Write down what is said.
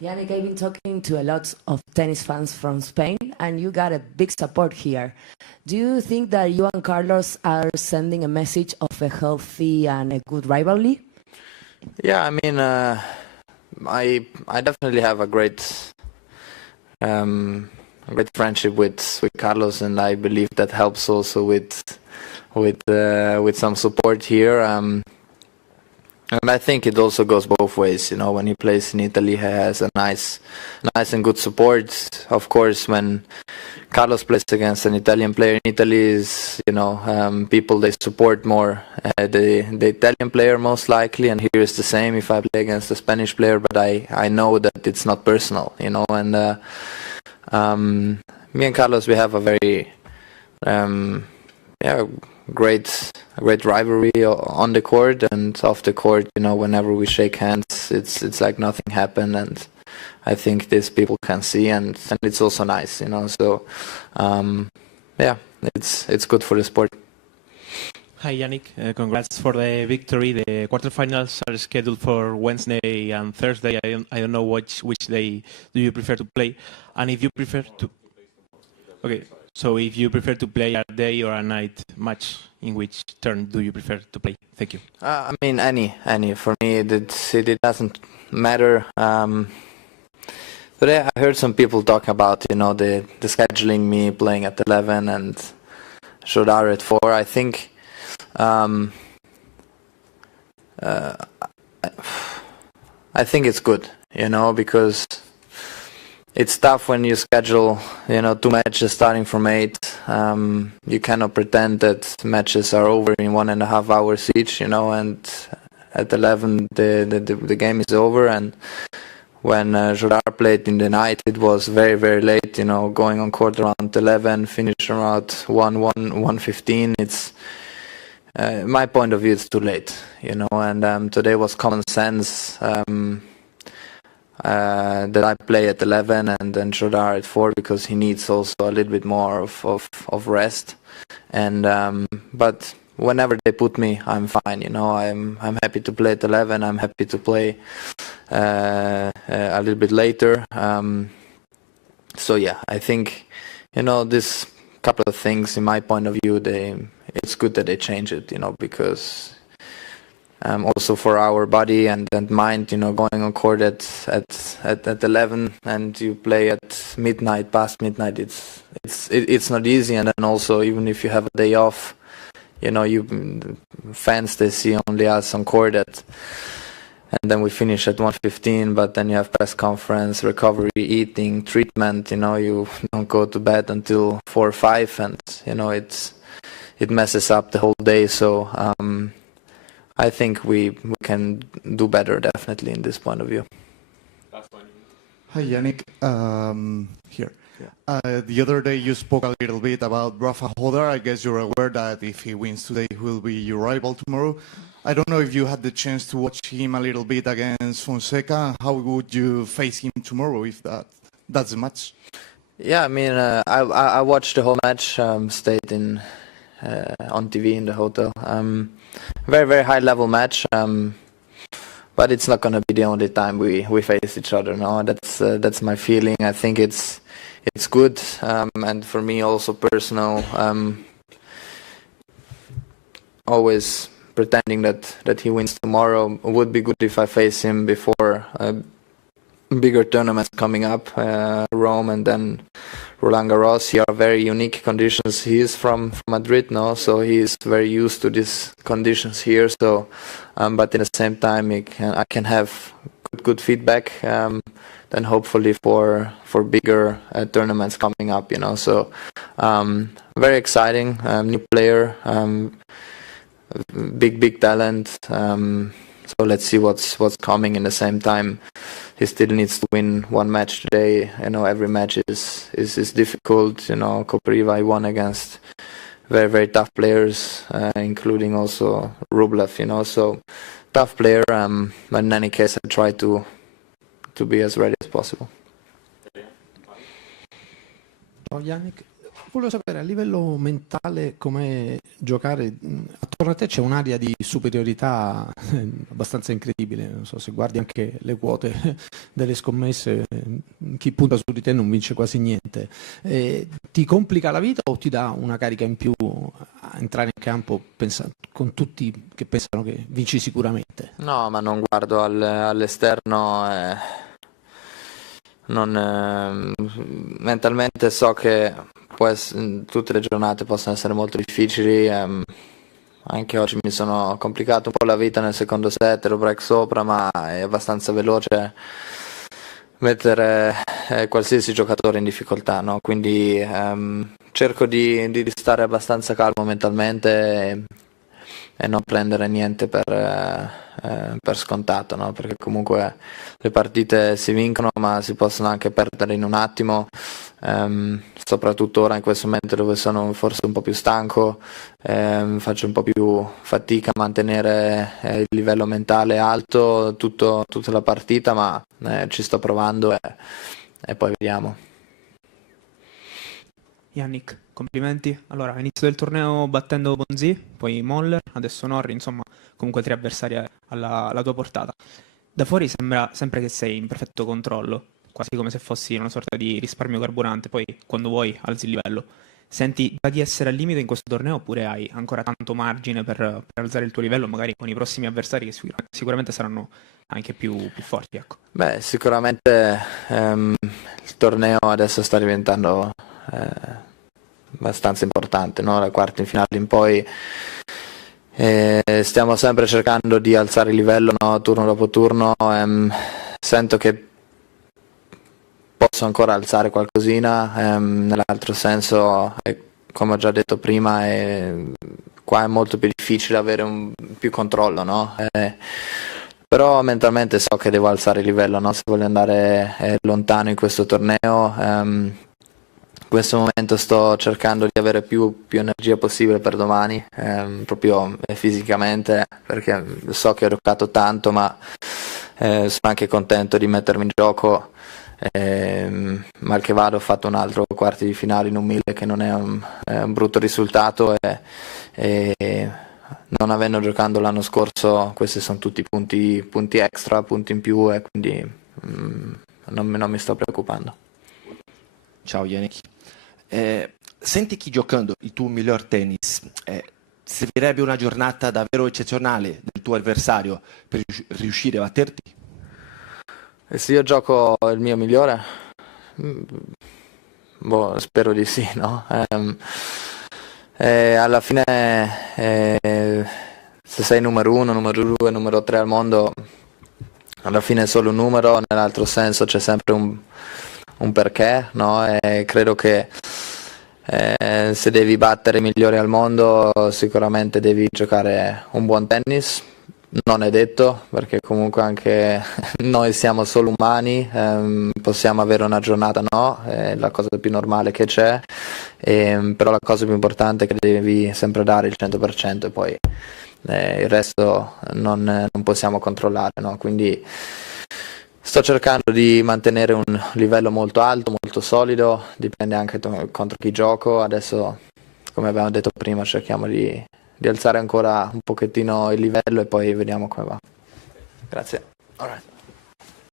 Yannick, I've been talking to a lot of tennis fans from Spain, and you got a big support here. Do you think that you and Carlos are sending a message of a healthy and a good rivalry? Yeah, I mean, I definitely have a great friendship with Carlos, and I believe that helps also with some support here. And I think it also goes both ways. You know, when he plays in Italy, he has a nice and good support. Of course, when Carlos plays against an Italian player in Italy, is people they support more the Italian player most likely, and here is the same if I play against a Spanish player. But I know that it's not personal, you know. And me and Carlos, we have a very great rivalry on the court and off the court. You know, whenever we shake hands, it's like nothing happened, and I think this people can see, and it's also nice, you know. So it's good for the sport. Hi Yannick, congrats for the victory. The quarterfinals are scheduled for Wednesday and Thursday. I don't know which day do you prefer to play, and if you prefer to. Okay. So if you prefer to play a day or a night match, in which turn do you prefer to play? Thank you. I mean, any. For me, it doesn't matter. Today I heard some people talk about, you know, the scheduling me playing at 11 and JÓDAR at 4. I think I think it's good, you know, because it's tough when you schedule, you know, 2 matches starting from 8. You cannot pretend that matches are over in 1.5 hours each, you know, and at 11 the game is over. And when JÓDAR played in the night, it was very, very late, you know, going on court around 11, finish around 1:15. It's my point of view, it's too late, you know, and today was common sense. That I play at 11 and then JÓDAR at 4, because he needs also a little bit more of rest. And but whenever they put me, I'm fine. You know, I'm happy to play at 11. I'm happy to play a little bit later. So yeah, I think, you know, this couple of things, in my point of view, it's good that they change it. You know, because. Also for our body and mind, you know, going on court at 11 and you play at midnight, past midnight, it's not easy. And then also, even if you have a day off, you know, fans, they see only us on court and then we finish at 1:15, but then you have press conference, recovery, eating, treatment, you know, you don't go to bed until 4 or 5, and you know, it messes up the whole day. So I think we can do better, definitely, in this point of view. Hi, Yannick. Here. Yeah. The other day you spoke a little bit about Rafa JÓDAR. I guess you're aware that if he wins today, he will be your rival tomorrow. I don't know if you had the chance to watch him a little bit against Fonseca. How would you face him tomorrow if that's the match? Yeah, I mean, I watched the whole match, stayed on TV in the hotel. Very, very high level match, but it's not going to be the only time we face each other. No, that's my feeling. I think it's good, and for me also personal. Always pretending that he wins tomorrow. Would be good if I face him before bigger tournaments coming up, Rome and then Roland Garros. Here are very unique conditions. He is from Madrid now, so he is very used to these conditions here. So, but at the same time, I can have good feedback. Then hopefully for bigger tournaments coming up, you know. So very exciting, new player, big talent. So let's see what's coming. In the same time, he still needs to win one match today. You know, every match is difficult. You know, Kopriva he won against very, very tough players, including also Rublev. You know, so tough player. But in any case, I try to be as ready as possible. Oh, Yannick, Volevo sapere a livello mentale come giocare. Attorno a te c'è un'area di superiorità abbastanza incredibile. Non so se guardi anche le quote delle scommesse, chi punta su di te non vince quasi niente. Ti complica la vita o ti dà una carica in più a entrare in campo con tutti che pensano che vinci sicuramente? No, ma non guardo all'esterno. Mentalmente so che tutte le giornate possono essere molto difficili. Anche oggi mi sono complicato un po' la vita nel secondo set, ero break sopra, ma è abbastanza veloce mettere qualsiasi giocatore in difficoltà, no? Quindi cerco di stare abbastanza calmo mentalmente e non prendere niente per scontato, no? Perché comunque le partite si vincono ma si possono anche perdere in un attimo, soprattutto ora in questo momento dove sono forse un po' più stanco, faccio un po' più fatica a mantenere il livello mentale alto tutta la partita, ma ci sto provando e poi vediamo. Jannik, complimenti. Allora, inizio del torneo battendo Bonzi, poi Moller, adesso Norri, insomma, comunque 3 avversari alla tua portata. Da fuori sembra sempre che sei in perfetto controllo, quasi come se fossi in una sorta di risparmio carburante, poi quando vuoi alzi il livello. Senti già di essere al limite in questo torneo oppure hai ancora tanto margine per alzare il tuo livello, magari con i prossimi avversari che sicuramente saranno anche più forti, ecco. Beh, sicuramente il torneo adesso sta diventando abbastanza importante, no? Da quarti in finale in poi stiamo sempre cercando di alzare il livello, no? Turno dopo turno, sento che posso ancora alzare qualcosina, nell'altro senso, come ho già detto prima, qua è molto più difficile avere più controllo, no? Però mentalmente so che devo alzare il livello, no? Se voglio andare lontano in questo torneo. In questo momento sto cercando di avere più energia possibile per domani, proprio fisicamente, perché so che ho giocato tanto, ma sono anche contento di mettermi in gioco. Mal che vado ho fatto un altro quarti di finale in un 1000 che non è un brutto risultato e non avendo giocato l'anno scorso questi sono tutti punti extra, punti in più e quindi non mi sto preoccupando. Ciao Jannik. Senti chi giocando il tuo miglior tennis, servirebbe una giornata davvero eccezionale del tuo avversario per riuscire a batterti? E se io gioco il mio migliore? Spero di sì, no? Alla fine se sei numero 1, numero 2, numero 3 al mondo, alla fine è solo un numero, nell'altro senso c'è sempre un perché, no? E credo che se devi battere i migliori al mondo sicuramente devi giocare un buon tennis, non è detto perché comunque anche noi siamo solo umani, possiamo avere una giornata no, è la cosa più normale che c'è, però la cosa più importante è che devi sempre dare il 100% e poi il resto non possiamo controllare, no? Quindi sto cercando di mantenere un livello molto alto, molto solido, dipende anche contro chi gioco, adesso come abbiamo detto prima cerchiamo di alzare ancora un pochettino il livello e poi vediamo come va. Grazie. All right.